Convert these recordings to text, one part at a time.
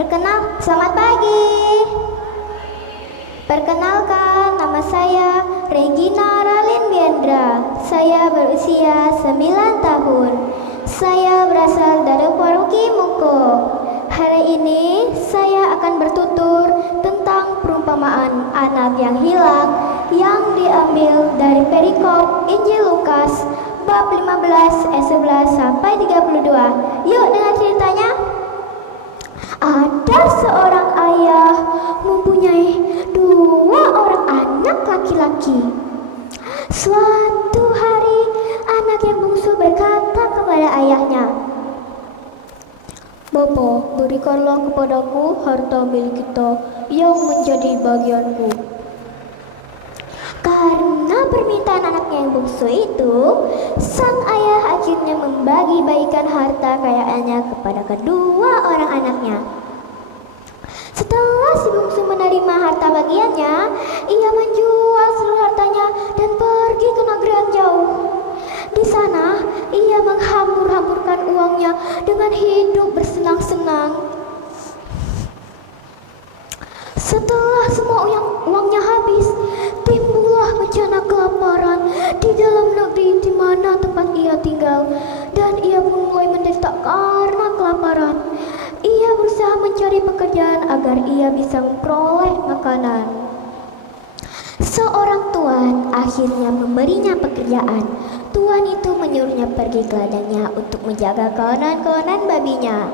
Selamat pagi. Perkenalkan, nama saya Regina Ralin Biandra. Saya berusia 9 tahun. Saya berasal dari Paroki Muko. Hari ini saya akan bertutur tentang perumpamaan anak yang hilang yang diambil dari perikop Injil Lukas bab 15 ayat 11 sampai 32. Yuk dengar ceritanya. Ada seorang ayah mempunyai 2 orang anak laki-laki. Suatu hari anak yang bungsu berkata kepada ayahnya, "Bapa, berikanlah kepadaku harta milik kita yang menjadi bagianku." Karena permintaan anaknya yang bungsu itu, sang ayah akhirnya membagi-bagikan harta kekayaannya kepada kedua orang anaknya. Setelah si bungsu menerima harta bagiannya, ia menjual seluruh hartanya dan pergi ke negeri yang jauh. Di sana, ia menghambur-hamburkan uangnya dengan hidup bersenang-senang. Setelah semua uangnya habis, timbullah bencana kelaparan di dalam negeri di mana tempat ia tinggal, dan ia pun mulai menderita karena kelaparan. Ia berusaha mencari pekerjaan agar ia bisa memperoleh makanan. Seorang tuan akhirnya memberinya pekerjaan. Tuan itu menyuruhnya pergi ke ladangnya untuk menjaga kawanan-kawanan babinya.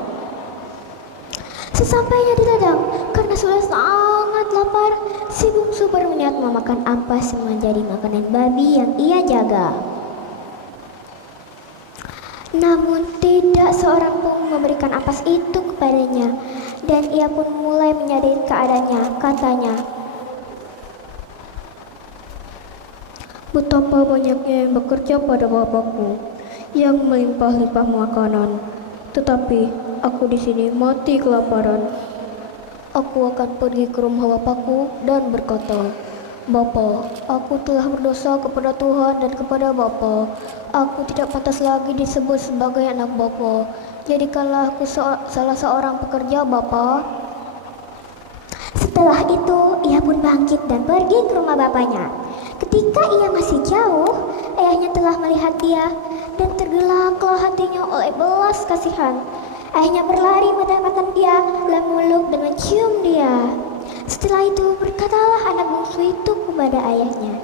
Sesampainya di ladang, karena sudah sangat lapar, si bungsu berniat memakan ampas yang menjadi makanan babi yang ia jaga. Namun tidak seorang pun memberikan ampas itu kepadanya, dan ia pun mulai menyadari keadaannya. Katanya, "Betapa banyaknya yang bekerja pada bapakku yang melimpah-limpah makanan, tetapi aku di sini mati kelaparan. Aku akan pergi ke rumah bapakku dan berkata, 'Bapa, aku telah berdosa kepada Tuhan dan kepada Bapa. Aku tidak pantas lagi disebut sebagai anak Bapa. Jadikanlah aku salah seorang pekerja Bapa.' Setelah itu, ia pun bangkit dan pergi ke rumah bapaknya. Ketika ia masih jauh, ayahnya telah melihat dia dan tergelaklah hatinya oleh belas kasihan. Ayahnya berlari mendapatkan dia, lalu meluk dan mencium dia. Setelah itu berkatalah anak bungsu itu kepada ayahnya,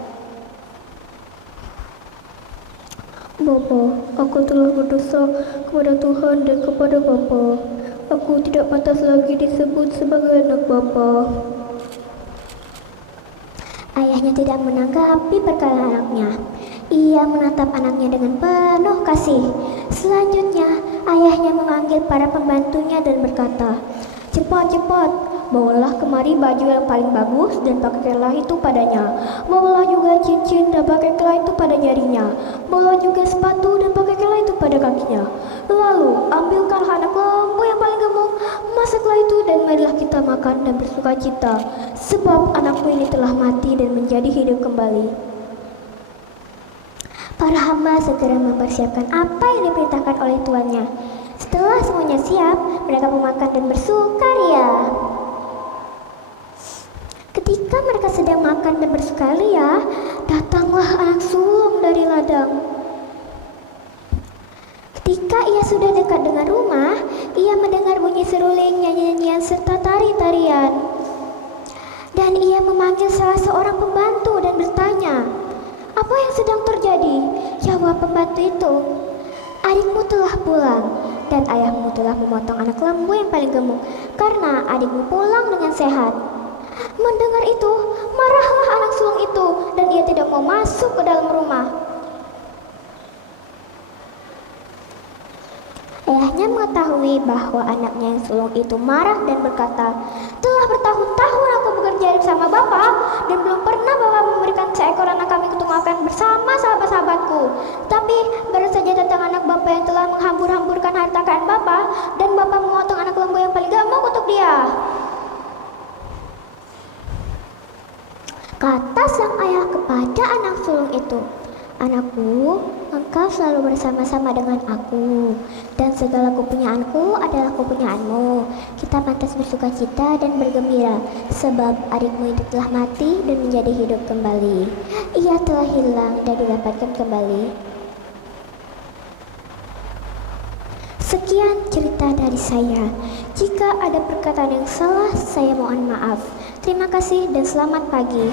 "Bapa, aku telah berdosa kepada Tuhan dan kepada Bapa. Aku tidak pantas lagi disebut sebagai anak Bapa." Ayahnya tidak menanggapi perkataan anaknya. Ia menatap anaknya dengan penuh kasih. Selanjutnya, ayahnya memanggil para pembantunya dan berkata, "Cepat-cepat, bawalah kemari baju yang paling bagus dan pakailah itu padanya. Bawalah juga cincin dan pakailah itu pada jarinya. Bawalah juga sepatu dan pakailah itu pada kakinya. Lalu ambilkanlah anak lembu yang paling gemuk, masaklah itu dan marilah kita makan dan bersuka cita, sebab anakku ini telah mati dan menjadi hidup kembali." Para hamba segera mempersiapkan apa yang diperintahkan oleh tuannya. Setelah semuanya siap, mereka memakan dan bersukaria. Ketika mereka sedang makan dan bersukaria, datanglah anak sulung dari ladang. Ketika ia sudah dekat dengan rumah, ia mendengar bunyi seruling, nyanyian serta tari-tarian. Dan ia memanggil salah seorang pembantu dan bertanya, "Apa yang sedang terjadi?" Jawab pembantu itu, "Adikmu telah pulang, dan ayahmu telah memotong anak lembu yang paling gemuk, karena adikmu pulang dengan sehat." Mendengar itu, marahlah anak sulung itu, dan ia tidak mau masuk ke dalam rumah. Ayahnya mengetahui bahwa anaknya yang sulung itu marah dan berkata, "Telah bertahun-tahun aku bekerja bersama Bapak, dan belum pernah Bapak memberikan seekor anak kami untuk makan bersama sahabat-sahabatku. Tapi baru saja datang anak Bapak yang telah menghambur-hamburkan harta kekayaan Bapak, dan Bapak memotong anak lembu yang paling gemuk untuk dia." Kata sang ayah kepada anak sulung itu, "Anakku, kau selalu bersama-sama dengan aku, dan segala kepunyaanku adalah kepunyaanmu. Kita pantas bersuka cita dan bergembira, sebab adikmu itu telah mati dan menjadi hidup kembali. Ia telah hilang dan didapatkan kembali. Sekian cerita dari saya. Jika ada perkataan yang salah, saya mohon maaf. Terima kasih dan selamat pagi.